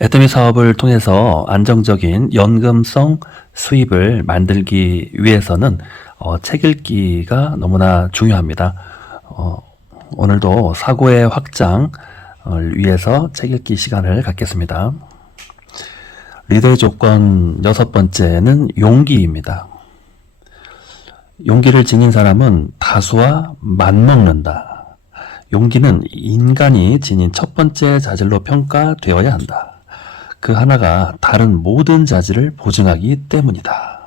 애터미 사업을 통해서 안정적인 연금성 수입을 만들기 위해서는 책 읽기가 너무나 중요합니다. 오늘도 사고의 확장을 위해서 책 읽기 시간을 갖겠습니다. 리더의 조건 6번째는 용기입니다. 용기를 지닌 사람은 다수와 맞먹는다. 용기는 인간이 지닌 첫 번째 자질로 평가되어야 한다. 그 하나가 다른 모든 자질을 보증하기 때문이다.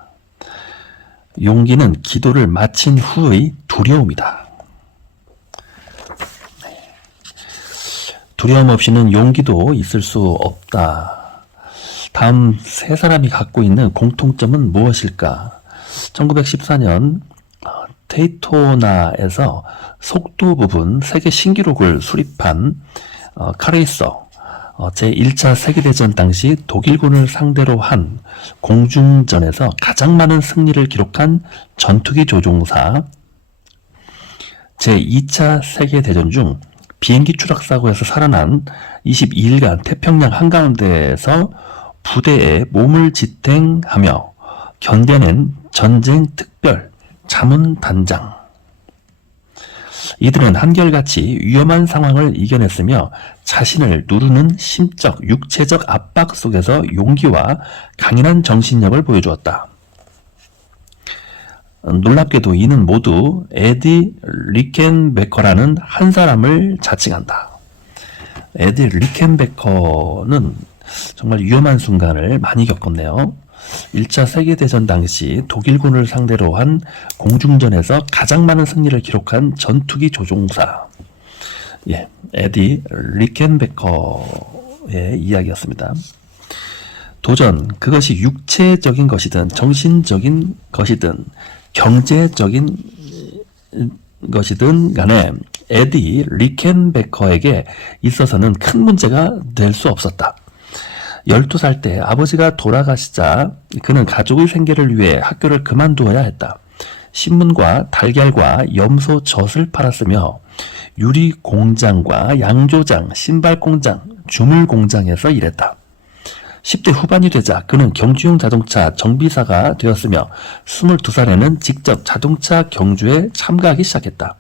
용기는 기도를 마친 후의 두려움이다. 두려움 없이는 용기도 있을 수 없다. 다음 세 사람이 갖고 있는 공통점은 무엇일까? 1914년 데이토나에서 속도 부분 세계 신기록을 수립한 카레이서 제1차 세계대전 당시 독일군을 상대로 한 공중전에서 가장 많은 승리를 기록한 전투기 조종사, 제2차 세계대전 중 비행기 추락사고에서 살아난 22일간 태평양 한가운데에서 부대에 몸을 지탱하며 견뎌낸 전쟁 특별 자문단장. 이들은 한결같이 위험한 상황을 이겨냈으며 자신을 누르는 심적, 육체적 압박 속에서 용기와 강인한 정신력을 보여주었다. 놀랍게도 이는 모두 에디 리켄베커라는 한 사람을 자칭한다. 에디 리켄베커는 정말 위험한 순간을 많이 겪었네요. 1차 세계대전 당시 독일군을 상대로 한 공중전에서 가장 많은 승리를 기록한 전투기 조종사, 에디 리켄베커의 이야기였습니다. 도전, 그것이 육체적인 것이든 정신적인 것이든 경제적인 것이든 간에 에디 리켄베커에게 있어서는 큰 문제가 될 수 없었다. 12살 때 아버지가 돌아가시자 그는 가족의 생계를 위해 학교를 그만두어야 했다. 신문과 달걀과 염소 젖을 팔았으며 유리 공장과 양조장, 신발 공장, 주물 공장에서 일했다. 10대 후반이 되자 그는 경주용 자동차 정비사가 되었으며 22살에는 직접 자동차 경주에 참가하기 시작했다.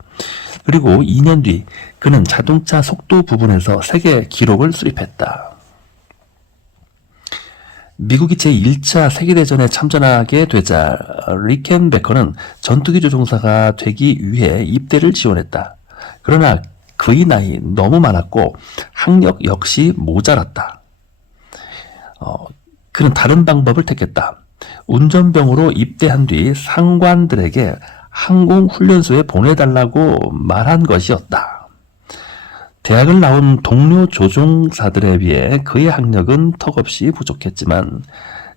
그리고 2년 뒤 그는 자동차 속도 부분에서 세계 기록을 수립했다. 미국이 제1차 세계대전에 참전하게 되자 리켄베커는 전투기 조종사가 되기 위해 입대를 지원했다. 그러나 그의 나이 너무 많았고 학력 역시 모자랐다. 그는 다른 방법을 택했다. 운전병으로 입대한 뒤 상관들에게 항공훈련소에 보내달라고 말한 것이었다. 대학을 나온 동료 조종사들에 비해 그의 학력은 턱없이 부족했지만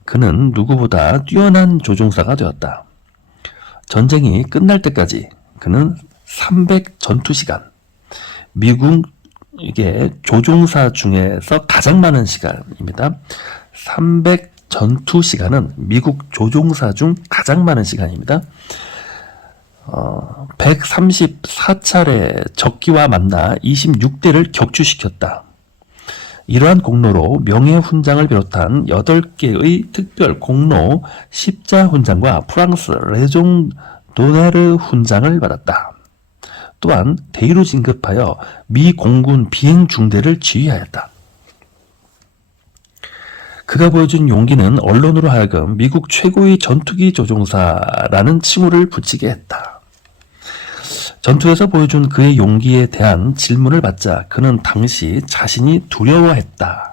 그는 누구보다 뛰어난 조종사가 되었다. 전쟁이 끝날 때까지 그는 300 전투시간, 미국의 조종사 중에서 가장 많은 시간입니다. 300 전투시간은 미국 조종사 중 가장 많은 시간입니다. 134차례 적기와 만나 26대를 격추시켰다. 이러한 공로로 명예훈장을 비롯한 8개의 특별 공로 십자훈장과 프랑스 레종 도네르 훈장을 받았다. 또한 대위로 진급하여 미 공군 비행 중대를 지휘하였다. 그가 보여준 용기는 언론으로 하여금 미국 최고의 전투기 조종사라는 칭호를 붙이게 했다. 전투에서 보여준 그의 용기에 대한 질문을 받자 그는 당시 자신이 두려워했다.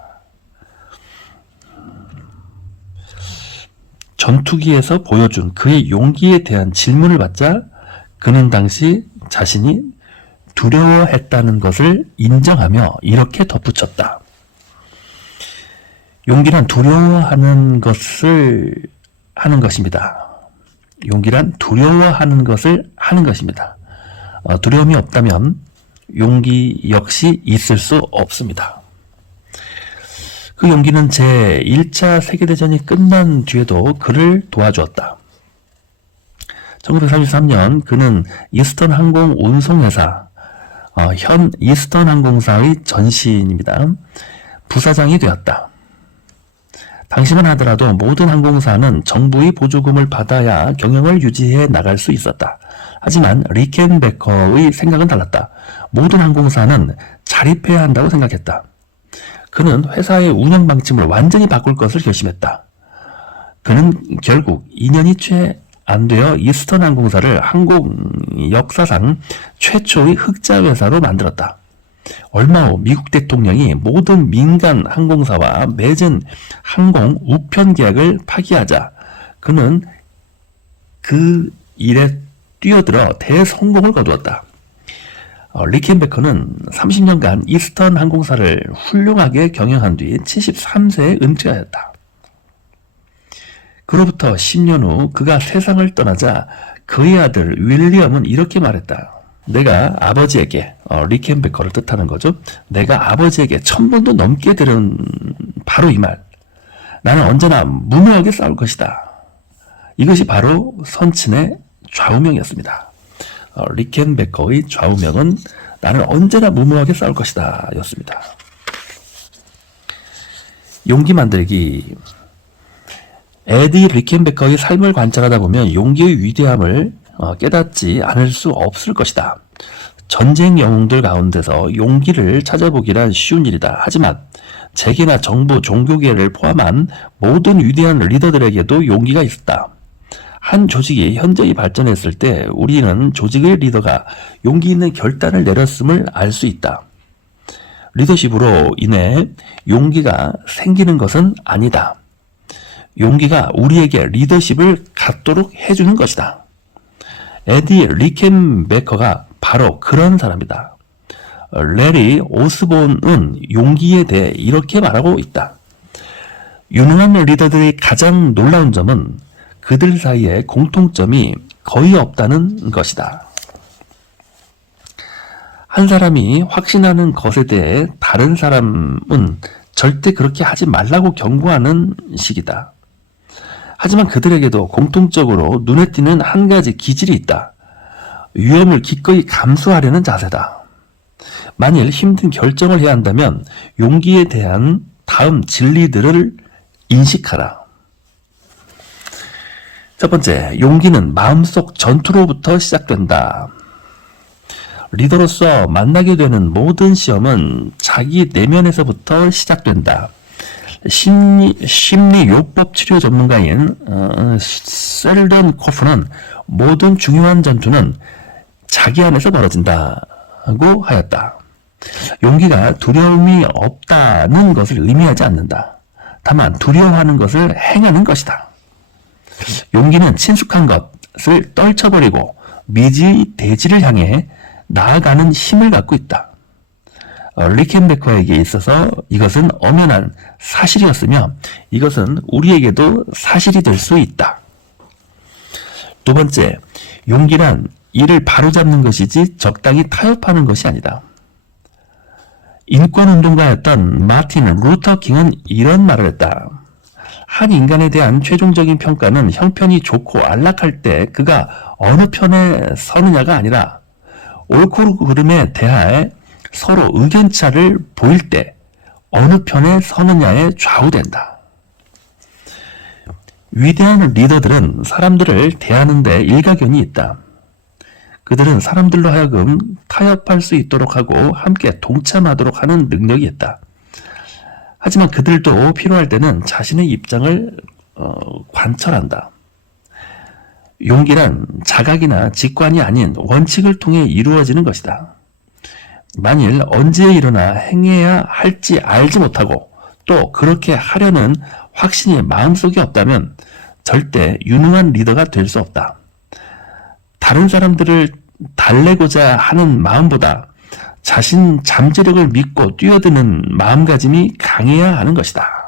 전투기에서 보여준 그의 용기에 대한 질문을 받자 그는 당시 자신이 두려워했다는 것을 인정하며 이렇게 덧붙였다. 용기란 두려워하는 것을 하는 것입니다. 용기란 두려워하는 것을 하는 것입니다. 두려움이 없다면 용기 역시 있을 수 없습니다. 그 용기는 제1차 세계대전이 끝난 뒤에도 그를 도와주었다. 1933년 그는 이스턴 항공 운송회사, 현 이스턴 항공사의 전신입니다. 부사장이 되었다. 당시만 하더라도 모든 항공사는 정부의 보조금을 받아야 경영을 유지해 나갈 수 있었다. 하지만 리켄베커의 생각은 달랐다. 모든 항공사는 자립해야 한다고 생각했다. 그는 회사의 운영 방침을 완전히 바꿀 것을 결심했다. 그는 결국 2년이 채 안 되어 이스턴 항공사를 항공 역사상 최초의 흑자 회사로 만들었다. 얼마 후 미국 대통령이 모든 민간 항공사와 맺은 항공 우편 계약을 파기하자 그는 그 일에 뛰어들어 대성공을 거두었다. 리켄베커는 30년간 이스턴 항공사를 훌륭하게 경영한 뒤 73세에 은퇴하였다. 그로부터 10년 후 그가 세상을 떠나자 그의 아들 윌리엄은 이렇게 말했다. 내가 아버지에게, 리켄베커를 뜻하는 거죠. 내가 아버지에게 1000번도 넘게 들은 바로 이 말. 나는 언제나 무모하게 싸울 것이다. 이것이 바로 선친의 좌우명이었습니다. 리켄베커의 좌우명은 나는 언제나 무모하게 싸울 것이다 였습니다. 용기 만들기. 에디 리켄베커의 삶을 관찰하다 보면 용기의 위대함을 깨닫지 않을 수 없을 것이다. 전쟁 영웅들 가운데서 용기를 찾아보기란 쉬운 일이다. 하지만 재계나 정부, 종교계를 포함한 모든 위대한 리더들에게도 용기가 있었다. 한 조직이 현저히 발전했을 때 우리는 조직의 리더가 용기 있는 결단을 내렸음을 알 수 있다. 리더십으로 인해 용기가 생기는 것은 아니다. 용기가 우리에게 리더십을 갖도록 해주는 것이다. 에디 리켄베커가 바로 그런 사람이다. 레리 오스본은 용기에 대해 이렇게 말하고 있다. 유능한 리더들의 가장 놀라운 점은 그들 사이에 공통점이 거의 없다는 것이다. 한 사람이 확신하는 것에 대해 다른 사람은 절대 그렇게 하지 말라고 경고하는 식이다. 하지만 그들에게도 공통적으로 눈에 띄는 한 가지 기질이 있다. 위험을 기꺼이 감수하려는 자세다. 만일 힘든 결정을 해야 한다면 용기에 대한 다음 진리들을 인식하라. 첫 번째, 용기는 마음속 전투로부터 시작된다. 리더로서 만나게 되는 모든 시험은 자기 내면에서부터 시작된다. 심리요법 치료 전문가인 셀던 코프는 모든 중요한 전투는 자기 안에서 벌어진다고 하였다. 용기가 두려움이 없다는 것을 의미하지 않는다. 다만 두려워하는 것을 행하는 것이다. 용기는 친숙한 것을 떨쳐버리고 미지의 대지를 향해 나아가는 힘을 갖고 있다. 리켄베커에게 있어서 이것은 엄연한 사실이었으며 이것은 우리에게도 사실이 될 수 있다. 두 번째, 용기란 이를 바로잡는 것이지 적당히 타협하는 것이 아니다. 인권운동가였던 마틴 루터 킹은 이런 말을 했다. 한 인간에 대한 최종적인 평가는 형편이 좋고 안락할 때 그가 어느 편에 서느냐가 아니라 옳고 그름에 대하여 서로 의견차를 보일 때 어느 편에 서느냐에 좌우된다. 위대한 리더들은 사람들을 대하는 데 일가견이 있다. 그들은 사람들로 하여금 타협할 수 있도록 하고 함께 동참하도록 하는 능력이 있다. 하지만 그들도 필요할 때는 자신의 입장을 관철한다. 용기란 자각이나 직관이 아닌 원칙을 통해 이루어지는 것이다. 만일 언제 일어나 행해야 할지 알지 못하고 또 그렇게 하려는 확신이 마음속에 없다면 절대 유능한 리더가 될 수 없다. 다른 사람들을 달래고자 하는 마음보다 자신 잠재력을 믿고 뛰어드는 마음가짐이 강해야 하는 것이다.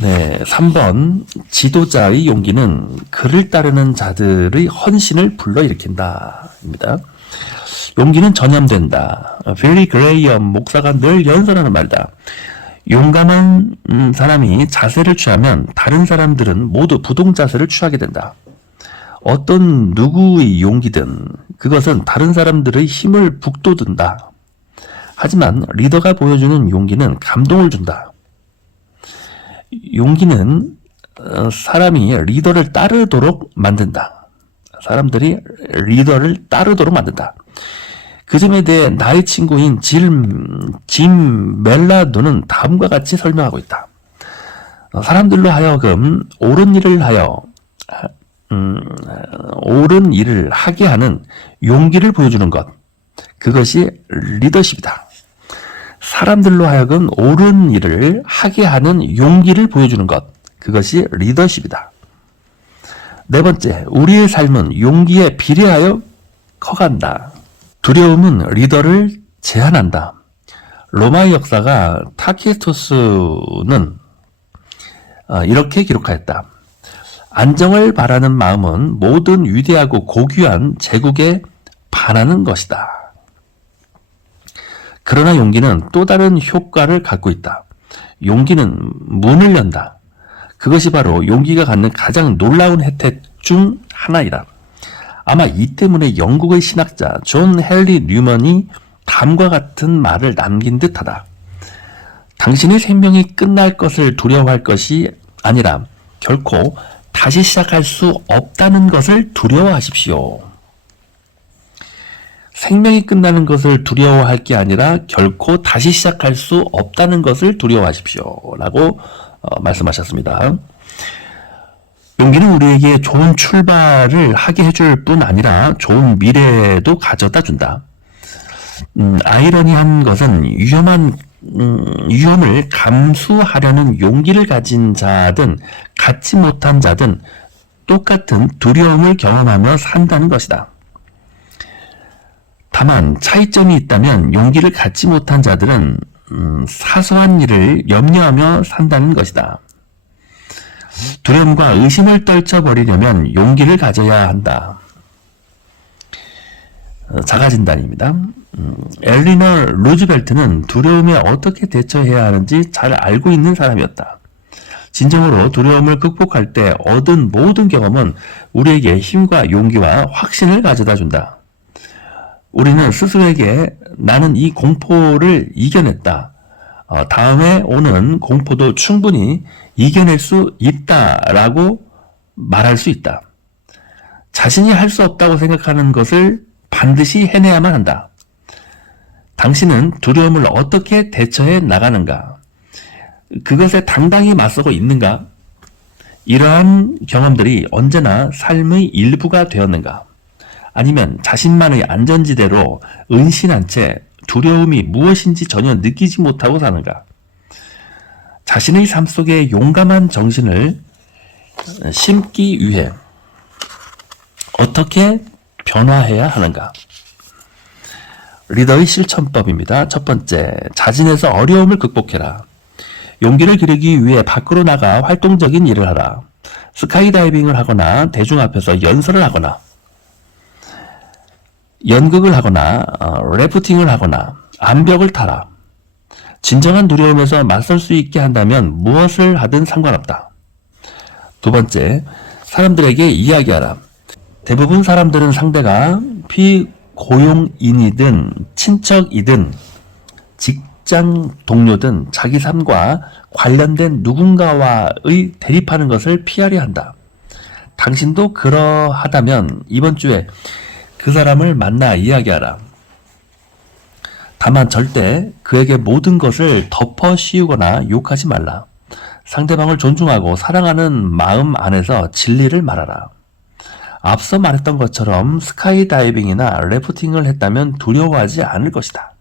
네, 3번 지도자의 용기는 그를 따르는 자들의 헌신을 불러일으킨다 입니다. 용기는 전염된다. 베리 그레이엄 목사가 늘 연설하는 말이다. 용감한 사람이 자세를 취하면 다른 사람들은 모두 부동 자세를 취하게 된다. 어떤 누구의 용기든 그것은 다른 사람들의 힘을 북돋운다. 하지만 리더가 보여주는 용기는 감동을 준다. 용기는 사람이 리더를 따르도록 만든다. 사람들이 리더를 따르도록 만든다. 그 점에 대해 나의 친구인 짐 멜라도는 다음과 같이 설명하고 있다. 사람들로 하여금 옳은 일을 하게 하는 용기를 보여주는 것. 그것이 리더십이다. 사람들로 하여금 옳은 일을 하게 하는 용기를 보여주는 것. 그것이 리더십이다. 네 번째, 우리의 삶은 용기에 비례하여 커간다. 두려움은 리더를 제한한다. 로마의 역사가 타키스토스는 이렇게 기록하였다. 안정을 바라는 마음은 모든 위대하고 고귀한 제국에 반하는 것이다. 그러나 용기는 또 다른 효과를 갖고 있다. 용기는 문을 연다. 그것이 바로 용기가 갖는 가장 놀라운 혜택 중 하나이다. 아마 이 때문에 영국의 신학자 존 헨리 뉴먼이 다음과 같은 말을 남긴 듯하다. 당신의 생명이 끝날 것을 두려워할 것이 아니라 결코 다시 시작할 수 없다는 것을 두려워하십시오. 생명이 끝나는 것을 두려워할 게 아니라 결코 다시 시작할 수 없다는 것을 두려워하십시오. 라고 말씀하셨습니다. 용기는 우리에게 좋은 출발을 하게 해줄 뿐 아니라 좋은 미래도 가져다 준다. 아이러니한 것은 위험을 감수하려는 용기를 가진 자든 갖지 못한 자든 똑같은 두려움을 경험하며 산다는 것이다. 다만 차이점이 있다면 용기를 갖지 못한 자들은 사소한 일을 염려하며 산다는 것이다. 두려움과 의심을 떨쳐버리려면 용기를 가져야 한다. 자가진단입니다. 엘리너 루즈벨트는 두려움에 어떻게 대처해야 하는지 잘 알고 있는 사람이었다. 진정으로 두려움을 극복할 때 얻은 모든 경험은 우리에게 힘과 용기와 확신을 가져다 준다. 우리는 스스로에게 나는 이 공포를 이겨냈다. 다음에 오는 공포도 충분히 이겨낼 수 있다라고 말할 수 있다. 자신이 할 수 없다고 생각하는 것을 반드시 해내야만 한다. 당신은 두려움을 어떻게 대처해 나가는가? 그것에 당당히 맞서고 있는가? 이러한 경험들이 언제나 삶의 일부가 되었는가? 아니면 자신만의 안전지대로 은신한 채 두려움이 무엇인지 전혀 느끼지 못하고 사는가? 자신의 삶 속에 용감한 정신을 심기 위해 어떻게 변화해야 하는가? 리더의 실천법입니다. 첫 번째, 자진해서 어려움을 극복해라. 용기를 기르기 위해 밖으로 나가 활동적인 일을 하라. 스카이다이빙을 하거나 대중 앞에서 연설을 하거나 연극을 하거나 래프팅을 하거나 암벽을 타라. 진정한 두려움에서 맞설 수 있게 한다면 무엇을 하든 상관없다. 두 번째, 사람들에게 이야기하라. 대부분 사람들은 상대가 피고용인이든 친척이든 직장 동료든 자기 삶과 관련된 누군가와의 대립하는 것을 피하려 한다. 당신도 그러하다면 이번 주에 그 사람을 만나 이야기하라. 다만 절대 그에게 모든 것을 덮어 씌우거나 욕하지 말라. 상대방을 존중하고 사랑하는 마음 안에서 진리를 말하라. 앞서 말했던 것처럼 스카이다이빙이나 래프팅을 했다면 두려워하지 않을 것이다.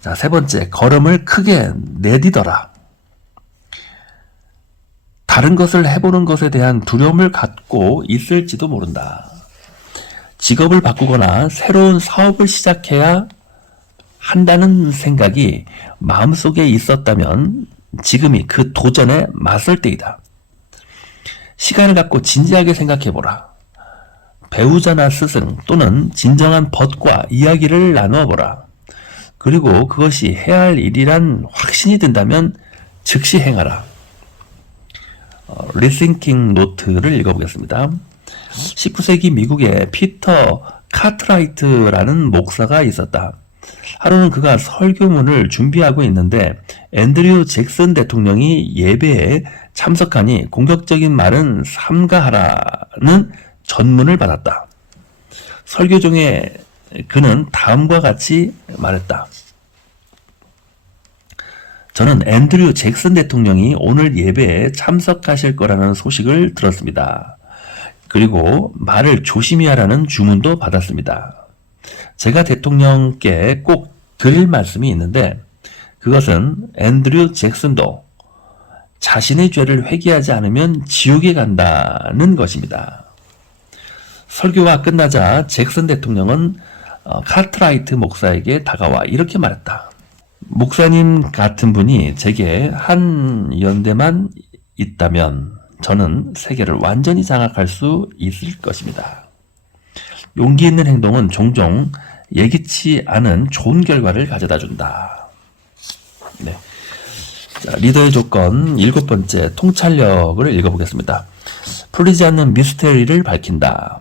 자, 세 번째, 걸음을 크게 내디뎌라. 다른 것을 해보는 것에 대한 두려움을 갖고 있을지도 모른다. 직업을 바꾸거나 새로운 사업을 시작해야 한다는 생각이 마음속에 있었다면 지금이 그 도전에 맞설 때이다. 시간을 갖고 진지하게 생각해보라. 배우자나 스승 또는 진정한 벗과 이야기를 나누어보라. 그리고 그것이 해야 할 일이란 확신이 든다면 즉시 행하라. 리싱킹 노트를 읽어보겠습니다. 19세기 미국에 피터 카트라이트라는 목사가 있었다. 하루는 그가 설교문을 준비하고 있는데 앤드류 잭슨 대통령이 예배에 참석하니 공격적인 말은 삼가하라는 전문을 받았다. 설교 중에 그는 다음과 같이 말했다. 저는 앤드류 잭슨 대통령이 오늘 예배에 참석하실 거라는 소식을 들었습니다. 그리고 말을 조심히 하라는 주문도 받았습니다. 제가 대통령께 꼭 드릴 말씀이 있는데 그것은 앤드류 잭슨도 자신의 죄를 회개하지 않으면 지옥에 간다는 것입니다. 설교가 끝나자 잭슨 대통령은 카트라이트 목사에게 다가와 이렇게 말했다. 목사님 같은 분이 제게 한 연대만 있다면 저는 세계를 완전히 장악할 수 있을 것입니다. 용기 있는 행동은 종종 예기치 않은 좋은 결과를 가져다 준다. 네. 자, 리더의 조건 7번째, 통찰력을 읽어보겠습니다. 풀리지 않는 미스테리를 밝힌다.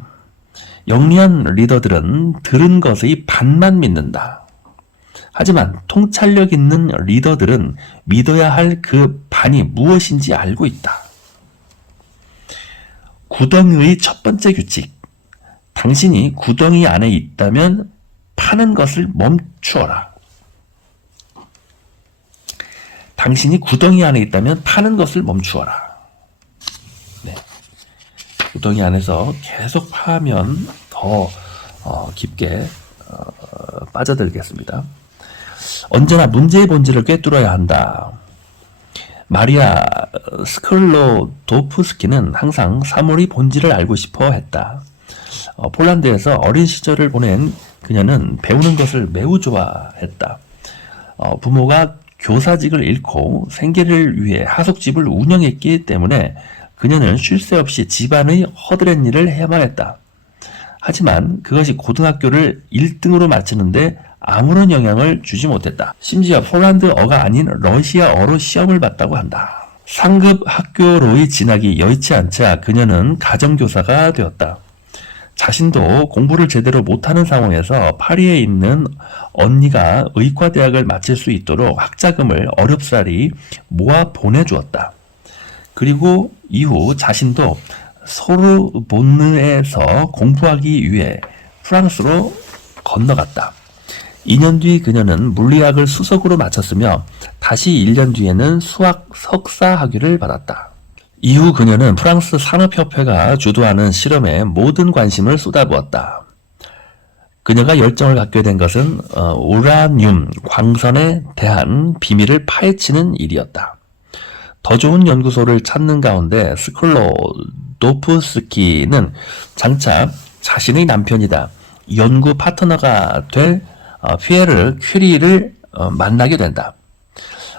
영리한 리더들은 들은 것의 반만 믿는다. 하지만 통찰력 있는 리더들은 믿어야 할 그 반이 무엇인지 알고 있다. 구덩이의 첫 번째 규칙. 당신이 구덩이 안에 있다면 파는 것을 멈추어라. 당신이 구덩이 안에 있다면 파는 것을 멈추어라. 네. 구덩이 안에서 계속 파면 더 깊게 빠져들겠습니다. 언제나 문제의 본질을 꿰뚫어야 한다. 마리아 스클로도프스키는 항상 사물의 본질을 알고 싶어 했다. 폴란드에서 어린 시절을 보낸 그녀는 배우는 것을 매우 좋아했다. 부모가 교사직을 잃고 생계를 위해 하숙집을 운영했기 때문에 그녀는 쉴 새 없이 집안의 허드렛 일을 해야만 했다. 하지만 그것이 고등학교를 1등으로 마치는데 아무런 영향을 주지 못했다. 심지어 폴란드어가 아닌 러시아어로 시험을 봤다고 한다. 상급 학교로의 진학이 여의치 않자 그녀는 가정교사가 되었다. 자신도 공부를 제대로 못하는 상황에서 파리에 있는 언니가 의과대학을 마칠 수 있도록 학자금을 어렵사리 모아 보내주었다. 그리고 이후 자신도 소르본느에서 공부하기 위해 프랑스로 건너갔다. 2년 뒤 그녀는 물리학을 수석으로 마쳤으며 다시 1년 뒤에는 수학 석사 학위를 받았다. 이후 그녀는 프랑스 산업협회가 주도하는 실험에 모든 관심을 쏟아부었다. 그녀가 열정을 갖게 된 것은 우라늄 광선에 대한 비밀을 파헤치는 일이었다. 더 좋은 연구소를 찾는 가운데 스클로도프스키는 장차 자신의 남편이다 연구 파트너가 될 피에르 큐리를 만나게 된다.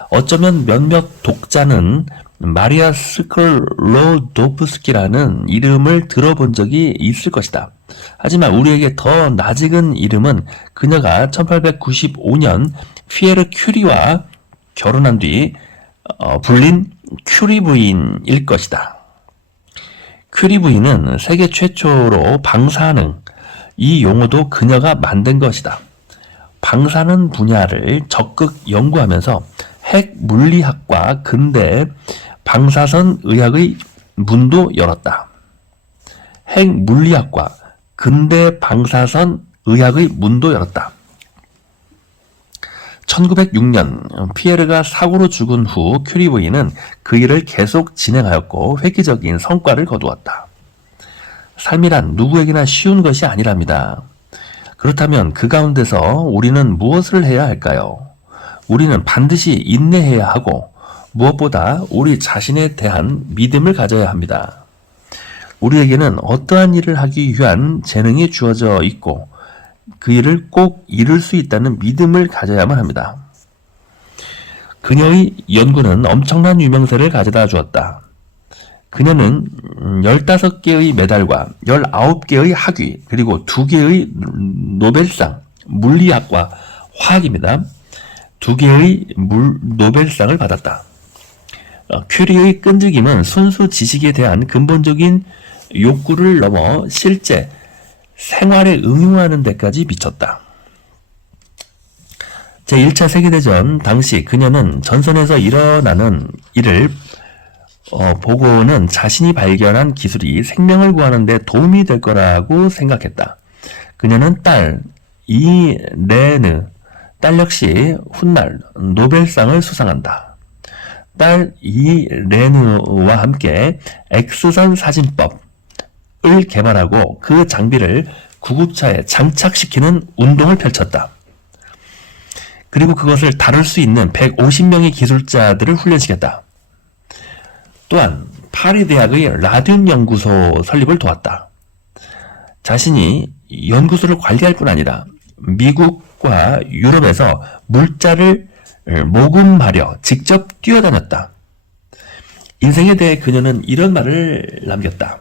어쩌면 몇몇 독자는 마리아 스클로도프스키라는 이름을 들어본 적이 있을 것이다. 하지만 우리에게 더 낯익은 이름은 그녀가 1895년 피에르 큐리와 결혼한 뒤 불린 큐리 부인일 것이다. 큐리 부인은 세계 최초로 방사능, 이 용어도 그녀가 만든 것이다. 방사능 분야를 적극 연구하면서 핵 물리학과 근대 방사선 의학의 문도 열었다. 핵 물리학과 근대 방사선 의학의 문도 열었다. 1906년 피에르가 사고로 죽은 후 큐리 부인은 그 일을 계속 진행하였고 획기적인 성과를 거두었다. 삶이란 누구에게나 쉬운 것이 아니랍니다. 그렇다면 그 가운데서 우리는 무엇을 해야 할까요? 우리는 반드시 인내해야 하고 무엇보다 우리 자신에 대한 믿음을 가져야 합니다. 우리에게는 어떠한 일을 하기 위한 재능이 주어져 있고 그 일을 꼭 이룰 수 있다는 믿음을 가져야만 합니다. 그녀의 연구는 엄청난 유명세를 가져다 주었다. 그녀는 15개의 메달과 19개의 학위 그리고 2개의 노벨상, 물리학과 화학입니다. 2개의 노벨상을 받았다. 큐리의 끈질김은 순수 지식에 대한 근본적인 욕구를 넘어 실제 생활에 응용하는 데까지 미쳤다. 제1차 세계대전 당시 그녀는 전선에서 일어나는 일을 보고는 자신이 발견한 기술이 생명을 구하는 데 도움이 될 거라고 생각했다. 그녀는 딸 이레느, 딸 역시 훗날 노벨상을 수상한다. 딸 이레느와 함께 X선 사진법을 개발하고 그 장비를 구급차에 장착시키는 운동을 펼쳤다. 그리고 그것을 다룰 수 있는 150명의 기술자들을 훈련시켰다. 또한 파리 대학의 라듐 연구소 설립을 도왔다. 자신이 연구소를 관리할 뿐 아니라 미국과 유럽에서 물자를 모금하려 직접 뛰어다녔다. 인생에 대해 그녀는 이런 말을 남겼다.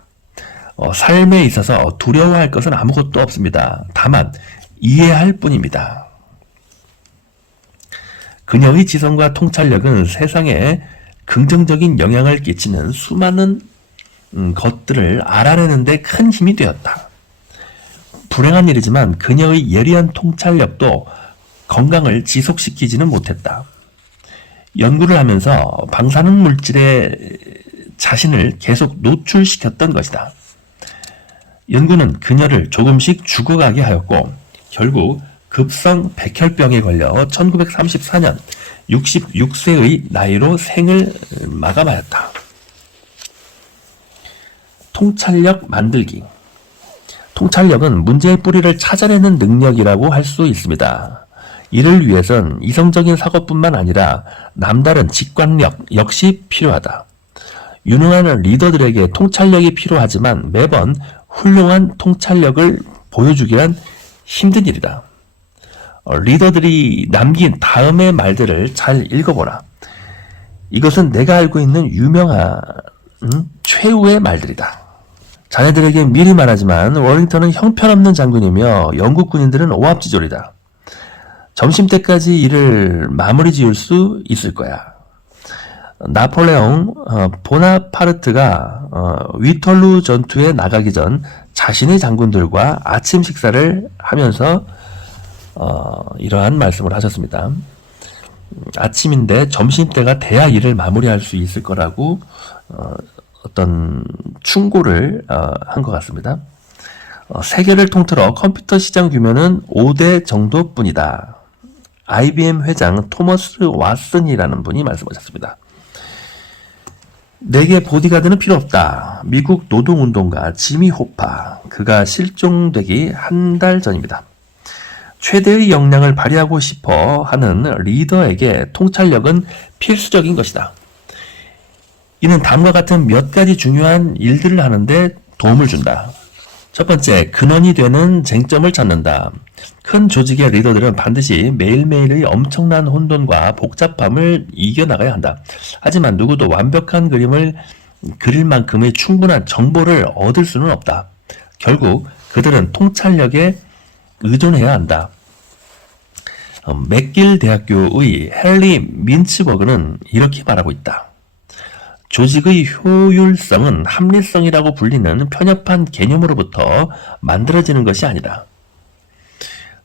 삶에 있어서 두려워할 것은 아무것도 없습니다. 다만 이해할 뿐입니다. 그녀의 지성과 통찰력은 세상에 긍정적인 영향을 끼치는 수많은 것들을 알아내는 데 큰 힘이 되었다. 불행한 일이지만 그녀의 예리한 통찰력도 건강을 지속시키지는 못했다. 연구를 하면서 방사능 물질에 자신을 계속 노출시켰던 것이다. 연구는 그녀를 조금씩 죽어가게 하였고 결국 급성 백혈병에 걸려 1934년 66세의 나이로 생을 마감하였다. 통찰력 만들기. 통찰력은 문제의 뿌리를 찾아내는 능력이라고 할 수 있습니다. 이를 위해선 이성적인 사고뿐만 아니라 남다른 직관력 역시 필요하다. 유능한 리더들에게 통찰력이 필요하지만 매번 훌륭한 통찰력을 보여주기란 힘든 일이다. 리더들이 남긴 다음의 말들을 잘 읽어보라. 이것은 내가 알고 있는 유명한 최후의 말들이다. 자네들에게 미리 말하지만 워링턴은 형편없는 장군이며 영국 군인들은 오합지졸이다. 점심때까지 일을 마무리 지을 수 있을 거야. 나폴레옹 보나파르트가 위털루 전투에 나가기 전 자신의 장군들과 아침 식사를 하면서 이러한 말씀을 하셨습니다. 아침인데 점심때가 돼야 일을 마무리할 수 있을 거라고 어떤 충고를 한 것 같습니다. 세계를 통틀어 컴퓨터 시장 규모는 5대 정도뿐이다. IBM 회장 토머스 왓슨이라는 분이 말씀하셨습니다. 내게 보디가드는 필요 없다. 미국 노동운동가 지미 호파. 그가 실종되기 한 달 전입니다. 최대의 역량을 발휘하고 싶어 하는 리더에게 통찰력은 필수적인 것이다. 이는 다음과 같은 몇 가지 중요한 일들을 하는데 도움을 준다. 첫 번째, 근원이 되는 쟁점을 찾는다. 큰 조직의 리더들은 반드시 매일매일의 엄청난 혼돈과 복잡함을 이겨나가야 한다. 하지만 누구도 완벽한 그림을 그릴 만큼의 충분한 정보를 얻을 수는 없다. 결국 그들은 통찰력에 의존해야 한다. 맥길 대학교의 헨리 민츠버그는 이렇게 말하고 있다. 조직의 효율성은 합리성이라고 불리는 편협한 개념으로부터 만들어지는 것이 아니다.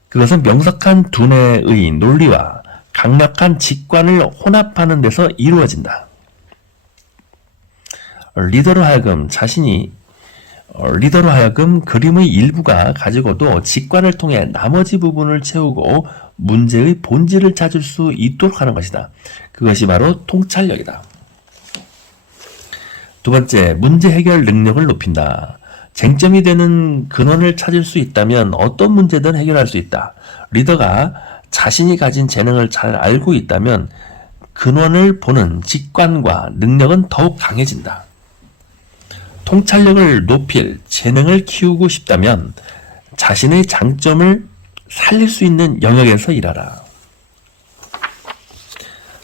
그것은 명석한 두뇌의 논리와 강력한 직관을 혼합하는 데서 이루어진다. 리더로 하여금 그림의 일부가 가지고도 직관을 통해 나머지 부분을 채우고 문제의 본질을 찾을 수 있도록 하는 것이다. 그것이 바로 통찰력이다. 두 번째, 문제 해결 능력을 높인다. 쟁점이 되는 근원을 찾을 수 있다면 어떤 문제든 해결할 수 있다. 리더가 자신이 가진 재능을 잘 알고 있다면 근원을 보는 직관과 능력은 더욱 강해진다. 통찰력을 높일 재능을 키우고 싶다면 자신의 장점을 살릴 수 있는 영역에서 일하라.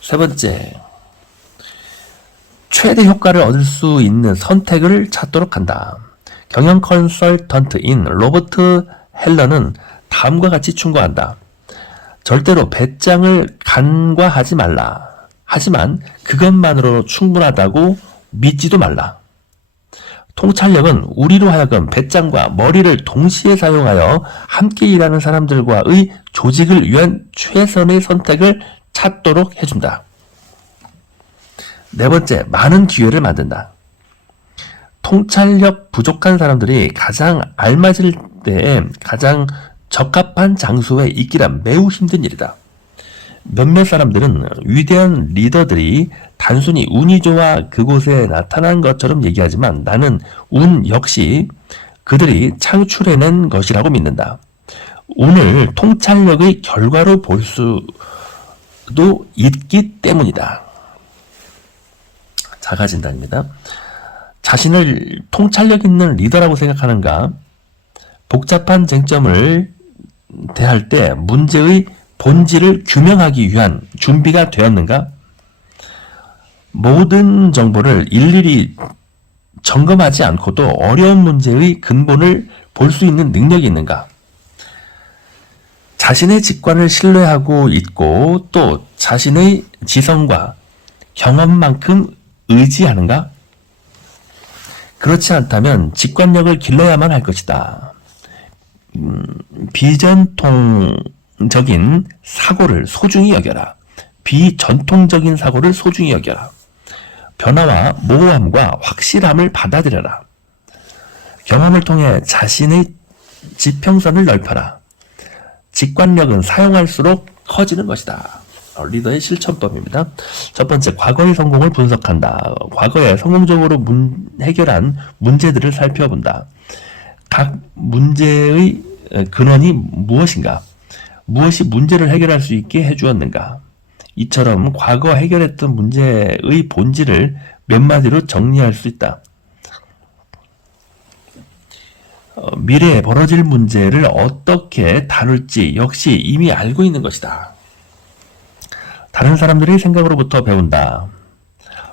세 번째, 최대 효과를 얻을 수 있는 선택을 찾도록 한다. 경영 컨설턴트인 로버트 헬러는 다음과 같이 충고한다. 절대로 배짱을 간과하지 말라. 하지만 그것만으로 충분하다고 믿지도 말라. 통찰력은 우리로 하여금 배짱과 머리를 동시에 사용하여 함께 일하는 사람들과의 조직을 위한 최선의 선택을 찾도록 해준다. 네 번째, 많은 기회를 만든다. 통찰력 부족한 사람들이 가장 알맞을 때에 가장 적합한 장소에 있기란 매우 힘든 일이다. 몇몇 사람들은 위대한 리더들이 단순히 운이 좋아 그곳에 나타난 것처럼 얘기하지만 나는 운 역시 그들이 창출해낸 것이라고 믿는다. 운을 통찰력의 결과로 볼 수도 있기 때문이다. 자가진단입니다. 자신을 통찰력 있는 리더라고 생각하는가? 복잡한 쟁점을 대할 때 문제의 본질을 규명하기 위한 준비가 되었는가? 모든 정보를 일일이 점검하지 않고도 어려운 문제의 근본을 볼 수 있는 능력이 있는가? 자신의 직관을 신뢰하고 있고 또 자신의 지성과 경험만큼 의지하는가? 그렇지 않다면 직관력을 길러야만 할 것이다. 비전통적인 사고를 소중히 여겨라. 비전통적인 사고를 소중히 여겨라. 변화와 모호함과 확실함을 받아들여라. 경험을 통해 자신의 지평선을 넓혀라. 직관력은 사용할수록 커지는 것이다. 리더의 실천법입니다. 첫 번째, 과거의 성공을 분석한다. 과거에 성공적으로 해결한 문제들을 살펴본다. 각 문제의 근원이 무엇인가? 무엇이 문제를 해결할 수 있게 해주었는가? 이처럼 과거 해결했던 문제의 본질을 몇 마디로 정리할 수 있다. 미래에 벌어질 문제를 어떻게 다룰지 역시 이미 알고 있는 것이다. 다른 사람들의 생각으로부터 배운다.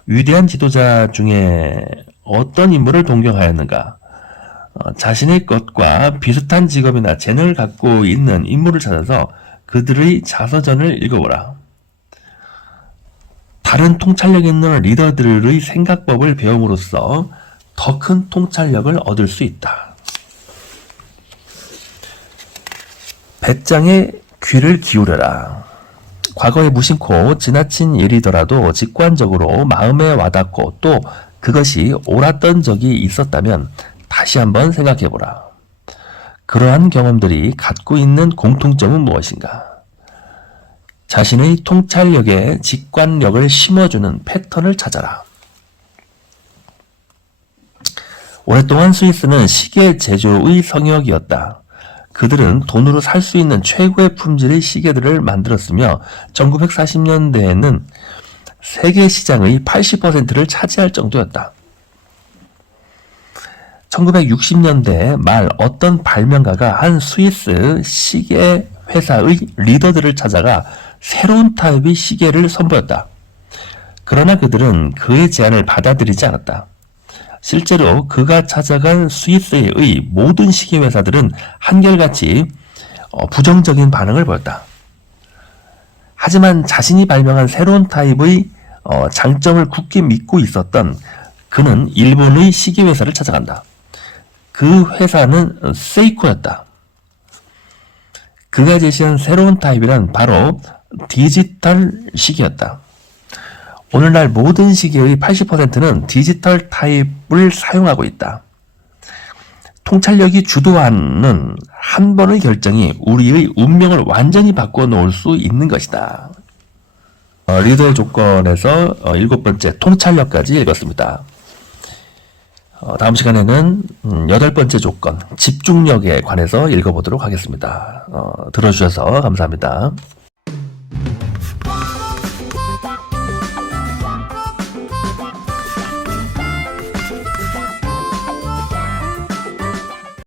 위대한 지도자 중에 어떤 인물을 동경하였는가? 자신의 것과 비슷한 직업이나 재능을 갖고 있는 인물을 찾아서 그들의 자서전을 읽어보라. 다른 통찰력 있는 리더들의 생각법을 배움으로써 더 큰 통찰력을 얻을 수 있다. 배짱에 귀를 기울여라. 과거에 무심코 지나친 일이더라도 직관적으로 마음에 와닿고 또 그것이 옳았던 적이 있었다면 다시 한번 생각해보라. 그러한 경험들이 갖고 있는 공통점은 무엇인가? 자신의 통찰력에 직관력을 심어주는 패턴을 찾아라. 오랫동안 스위스는 시계 제조의 성역이었다. 그들은 돈으로 살 수 있는 최고의 품질의 시계들을 만들었으며 1940년대에는 세계 시장의 80%를 차지할 정도였다. 1960년대 말 어떤 발명가가 한 스위스 시계 회사의 리더들을 찾아가 새로운 타입의 시계를 선보였다. 그러나 그들은 그의 제안을 받아들이지 않았다. 실제로 그가 찾아간 스위스의 모든 시계 회사들은 한결같이 부정적인 반응을 보였다. 하지만 자신이 발명한 새로운 타입의 장점을 굳게 믿고 있었던 그는 일본의 시계 회사를 찾아간다. 그 회사는 세이코였다. 그가 제시한 새로운 타입이란 바로 디지털 시계였다. 오늘날 모든 시계의 80%는 디지털 타입을 사용하고 있다. 통찰력이 주도하는 한 번의 결정이 우리의 운명을 완전히 바꿔 놓을 수 있는 것이다. 리더의 조건에서 7번째 통찰력까지 읽었습니다. 다음 시간에는 8번째 조건 집중력에 관해서 읽어보도록 하겠습니다. 들어주셔서 감사합니다.